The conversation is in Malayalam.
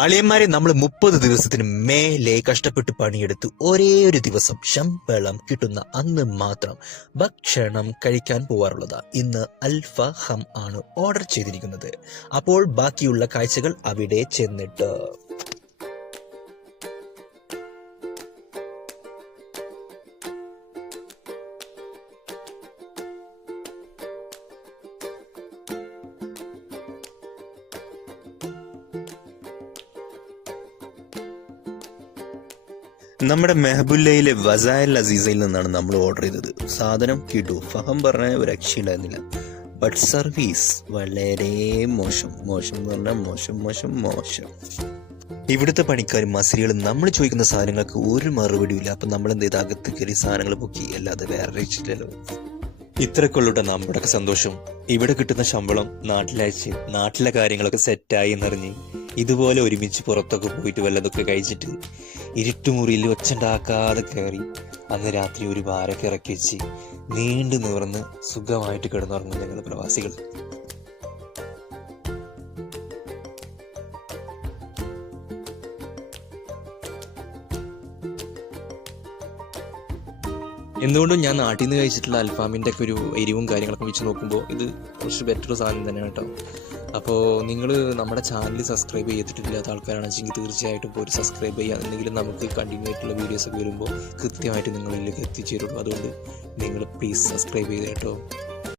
അളിയന്മാരെ നമ്മൾ 30 ദിവസത്തിന് മേലെ കഷ്ടപ്പെട്ട് പണിയെടുത്ത് ഒരേ ഒരു ദിവസം ശമ്പളം കിട്ടുന്ന അന്ന് മാത്രം ഭക്ഷണം കഴിക്കാൻ പോവാറുള്ളതാ. ഇന്ന് അൽഫഹം ആണ് ഓർഡർ ചെയ്തിരിക്കുന്നത്. അപ്പോൾ ബാക്കിയുള്ള കാഴ്ചകൾ അവിടെ ചെന്നിട്ട്. നമ്മുടെ മെഹബുല്ലയിലെ വസായൽ അസീസയിൽ നിന്നാണ് നമ്മൾ ഓർഡർ ചെയ്തത്. സാധനം കിട്ടു. ഫഹം പറഞ്ഞ ഒരു രക്ഷയുണ്ടായിരുന്നില്ല. ബട്ട് സർവീസ് വളരെ മോശം എന്ന് പറഞ്ഞാൽ മോശം. ഇവിടുത്തെ പണിക്കാരും മസിരികളും നമ്മൾ ചോദിക്കുന്ന സാധനങ്ങൾക്ക് ഒരു മറുപടിയില്ല. അപ്പം നമ്മൾ എന്ത് ചെയ്ത് അകത്ത് കയറി സാധനങ്ങൾ പൊക്കി, അല്ലാതെ വേറെ രക്ഷില്ലല്ലോ. ഇത്രക്കുള്ളൂട്ട നമ്മുടെയൊക്കെ സന്തോഷം. ഇവിടെ കിട്ടുന്ന ശമ്പളം നാട്ടിലയച്ച് നാട്ടിലെ കാര്യങ്ങളൊക്കെ സെറ്റായി എന്നറിഞ്ഞ് ഇതുപോലെ ഒരുമിച്ച് പുറത്തൊക്കെ പോയിട്ട് വല്ലതൊക്കെ കഴിച്ചിട്ട് ഇരുട്ടുമുറിയിൽ ഒച്ചുണ്ടാക്കാതെ കയറി അന്ന് രാത്രി ഒരു ഭാരൊക്കെ ഇറക്കി വെച്ച് നീണ്ടു നിവർന്ന് സുഖമായിട്ട് കിടന്നുറങ്ങും ഞങ്ങൾ പ്രവാസികൾ. എന്തുകൊണ്ടും ഞാൻ നാട്ടിൽ നിന്ന് കഴിച്ചിട്ടുള്ള അൽഫാമിൻ്റെ ഒക്കെ ഒരു എരിവും കാര്യങ്ങളൊക്കെ വെച്ച് നോക്കുമ്പോൾ ഇത് കുറച്ച് ബെറ്റർ സാധനം തന്നെയാണ് കേട്ടോ. അപ്പോൾ നിങ്ങൾ നമ്മുടെ ചാനൽ സബ്സ്ക്രൈബ് ചെയ്തിട്ടില്ലാത്ത ആൾക്കാരാണെന്നുവെച്ചെങ്കിൽ തീർച്ചയായിട്ടും ഇപ്പോൾ ഒരു സബ്സ്ക്രൈബ് ചെയ്യുക. എന്തെങ്കിലും നമുക്ക് കണ്ടിന്യൂ ആയിട്ടുള്ള വീഡിയോസൊക്കെ വരുമ്പോൾ കൃത്യമായിട്ട് നിങ്ങളിലേക്ക് എത്തിച്ചേരുള്ളൂ. അതുകൊണ്ട് നിങ്ങൾ പ്ലീസ് സബ്സ്ക്രൈബ് ചെയ്ത് കേട്ടോ.